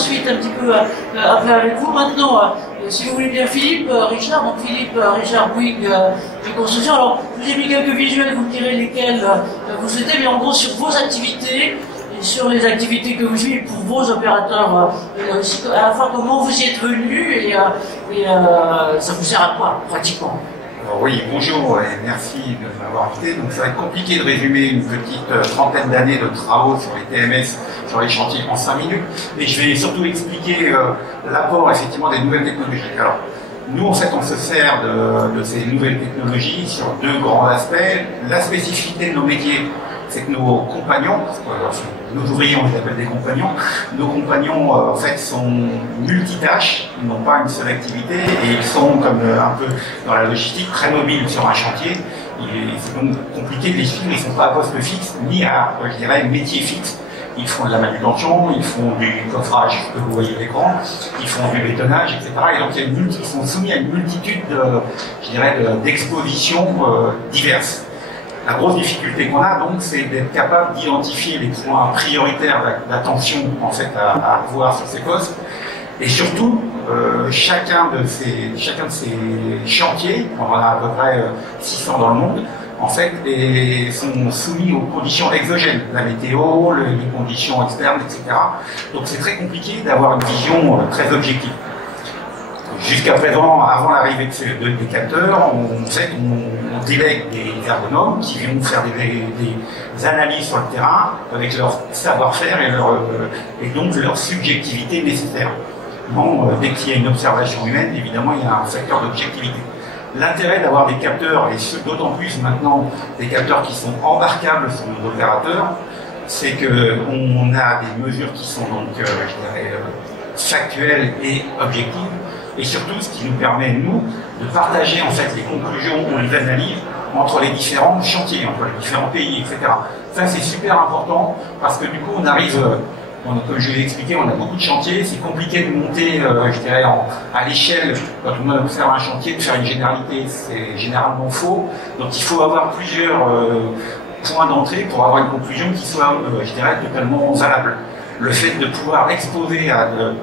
ensuite un petit peu après avec vous. Maintenant, si vous voulez bien, Philippe, Richard, donc Philippe, Richard Bouygues, de construction. Alors, je vous ai mis quelques visuels, vous me direz lesquels vous souhaitez, mais en gros sur vos activités, et sur les activités que vous suivez pour vos opérateurs, aussi, à la fois comment vous y êtes venus et ça vous sert à quoi, pratiquement? Oui, bonjour et merci de m'avoir invité. Donc ça va être compliqué de résumer une petite trentaine d'années de travaux sur les TMS, sur les chantiers en 5 minutes, mais je vais surtout expliquer l'apport effectivement des nouvelles technologies. Alors, nous en fait on se sert de ces nouvelles technologies sur deux grands aspects. La spécificité de nos métiers, c'est que nos compagnons, nos ouvriers on les appelle des compagnons, nos compagnons en fait sont multitâches, ils n'ont pas une seule activité et ils sont comme un peu dans la logistique très mobiles sur un chantier. C'est donc compliqué de les suivre, ils ne sont pas à poste fixe ni à, je dirais, métier fixe. Ils font de la manutention, ils font du coffrage que vous voyez à l'écran, ils font du bétonnage, etc. Et donc ils sont soumis à une multitude d'expositions diverses. La grosse difficulté qu'on a donc, c'est d'être capable d'identifier les points prioritaires d'attention en fait à avoir sur ces postes, et surtout chacun de ces chantiers, on en a à peu près 600 dans le monde, en fait, sont soumis aux conditions exogènes, la météo, les conditions externes, etc. Donc c'est très compliqué d'avoir une vision très objective. Jusqu'à présent, avant l'arrivée des capteurs, on délègue des ergonomes qui viennent faire des analyses sur le terrain avec leur savoir-faire et donc leur subjectivité nécessaire. Bon, dès qu'il y a une observation humaine, évidemment, il y a un facteur d'objectivité. L'intérêt d'avoir des capteurs, et d'autant plus maintenant des capteurs qui sont embarquables sur nos opérateurs, c'est qu'on a des mesures qui sont donc, je dirais, factuelles et objectives. Et surtout, ce qui nous permet, nous, de partager en fait les conclusions ou les analyses entre les différents chantiers, entre les différents pays, etc. Ça, c'est super important parce que du coup, on arrive, comme je l'ai expliqué, on a beaucoup de chantiers. C'est compliqué de monter, je dirais, à l'échelle, quand on observe un chantier, de faire une généralité. C'est généralement faux. Donc, il faut avoir plusieurs points d'entrée pour avoir une conclusion qui soit, je dirais, totalement valable. Le fait de pouvoir exposer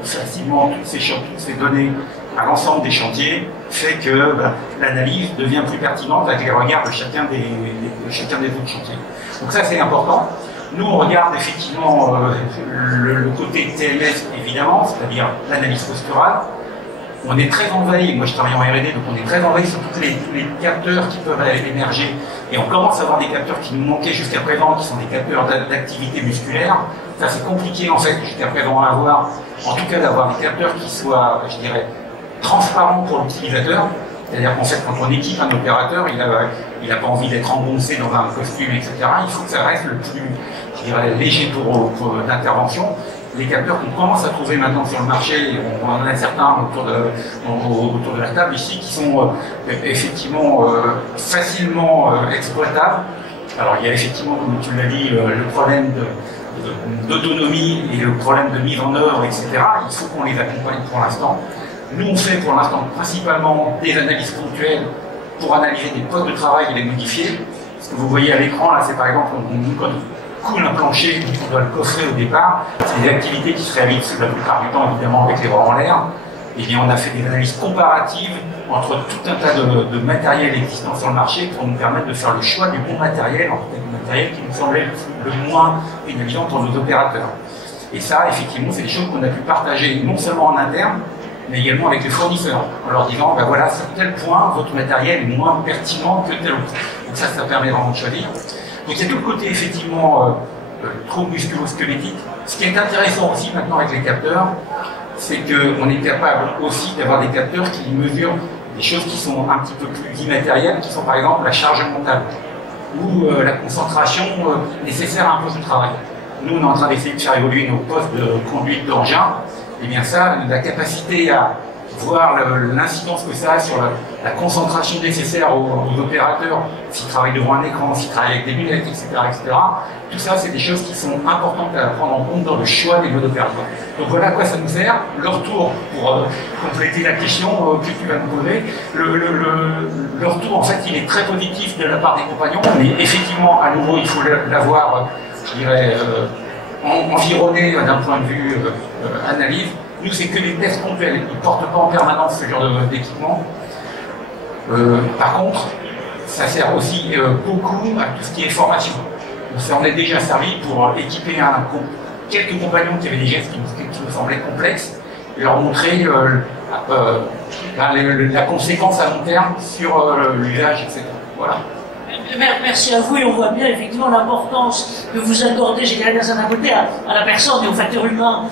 facilement toutes ces données à l'ensemble des chantiers fait que l'analyse devient plus pertinente avec les regards de chacun des autres chantiers. Donc ça, c'est important. Nous, on regarde effectivement le côté TMS, évidemment, c'est-à-dire l'analyse posturale. On est très envahi, moi je travaille en R&D, donc on est très envahi sur tous les capteurs qui peuvent émerger. Et on commence à avoir des capteurs qui nous manquaient jusqu'à présent, qui sont des capteurs d'activité musculaire. Ça, c'est compliqué en fait jusqu'à présent à avoir, en tout cas d'avoir des capteurs qui soient, je dirais, transparents pour l'utilisateur. C'est-à-dire qu'en fait, quand on équipe un opérateur, il n'a pas envie d'être engoncé dans un costume, etc. Il faut que ça reste le plus, je dirais, léger pour l'intervention. Les capteurs qu'on commence à trouver maintenant sur le marché, on en a certains autour de la table ici, qui sont effectivement facilement exploitables. Alors il y a effectivement, comme tu l'as dit, le problème d'autonomie et le problème de mise en œuvre, etc. Il faut qu'on les accompagne pour l'instant. Nous, on fait pour l'instant principalement des analyses ponctuelles pour analyser des postes de travail et les modifier. Ce que vous voyez à l'écran, là, c'est par exemple, quand on coule un plancher, on doit le coffrer au départ. C'est des activités qui se réalisent la plupart du temps, évidemment, avec les bras en l'air. Eh bien, on a fait des analyses comparatives entre tout un tas de matériel existant sur le marché pour nous permettre de faire le choix du bon matériel, en fait, du matériel qui nous semblait le moins pénalisant pour nos opérateurs. Et ça, effectivement, c'est des choses qu'on a pu partager non seulement en interne, mais également avec les fournisseurs, en leur disant, ben voilà, sur tel point, votre matériel est moins pertinent que tel autre. Donc ça permet vraiment de choisir. Donc il y a tout le côté, effectivement, trouble musculo-squelettique. Ce qui est intéressant aussi maintenant avec les capteurs, c'est qu'on est capable aussi d'avoir des capteurs qui mesurent des choses qui sont un petit peu plus immatérielles, qui sont par exemple la charge mentale ou la concentration nécessaire à un poste de travail. Nous, on est en train d'essayer de faire évoluer nos postes de conduite d'engin. Et bien ça, la capacité à voir l'incidence que ça a sur la concentration nécessaire aux opérateurs, s'ils travaillent devant un écran, s'ils travaillent avec des lunettes, etc., etc. Tout ça, c'est des choses qui sont importantes à prendre en compte dans le choix des modes opératoires. Donc voilà à quoi ça nous sert. Le retour, pour compléter la question que tu vas nous poser, le retour, en fait, il est très positif de la part des compagnons, mais effectivement, à nouveau, il faut l'avoir, je dirais, environné d'un point de vue analyse. Nous, c'est que des tests ponctuels. Ils ne portent pas en permanence ce genre d'équipement. Par contre, ça sert aussi beaucoup à tout ce qui est formation. On s'en est déjà servi pour équiper quelques compagnons qui avaient des gestes qui nous semblaient complexes et leur montrer la conséquence à long terme sur l'usage, etc. Voilà. Merci à vous, et on voit bien effectivement l'importance que vous accordez, j'ai gagné d'un côté, à la personne et au facteur humain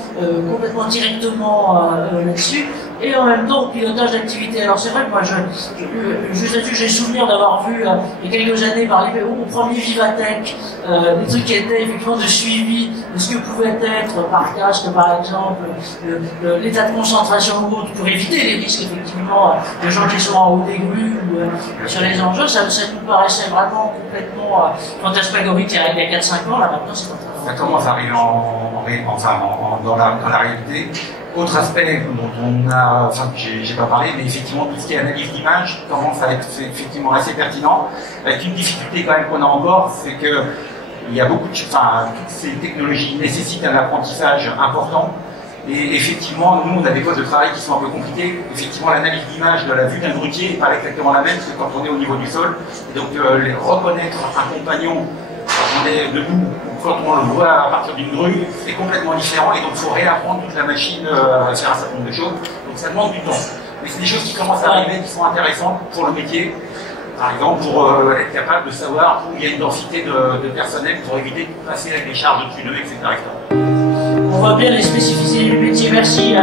complètement directement là-dessus, et en même temps au pilotage d'activité. Alors c'est vrai que moi, juste là-dessus, j'ai souvenir d'avoir vu il y a quelques années parler au premier Vivatech, des trucs qui étaient effectivement de suivi de ce que pouvait être par casque par exemple, l'état de concentration ou autre, pour éviter les risques effectivement de gens qui sont en haut des grues ou sur les enjeux. Ça nous paraissait vraiment complètement fantasmagorique il y a 4-5 ans, là maintenant c'est pas très. Ça commence à arriver dans la réalité. Autre aspect dont j'ai pas parlé, mais effectivement tout ce qui est analyse d'image commence à être effectivement assez pertinent. Avec une difficulté quand même qu'on a encore, c'est que il y a beaucoup de toutes ces technologies nécessitent un apprentissage important. Et effectivement, nous, on a des postes de travail qui sont un peu compliqués. Effectivement, l'analyse d'image de la vue d'un grutier n'est pas exactement la même que quand on est au niveau du sol. Et donc, reconnaître un compagnon quand on est debout ou quand on le voit à partir d'une grue, c'est complètement différent. Et donc, il faut réapprendre toute la machine à faire un certain nombre de choses. Donc, ça demande du temps. Mais c'est des choses qui commencent à arriver, qui sont intéressantes pour le métier. Par exemple, pour être capable de savoir où il y a une densité de personnel pour éviter de passer avec des charges au-dessus d'eux, etc. On voit bien les spécificités du métier. Merci.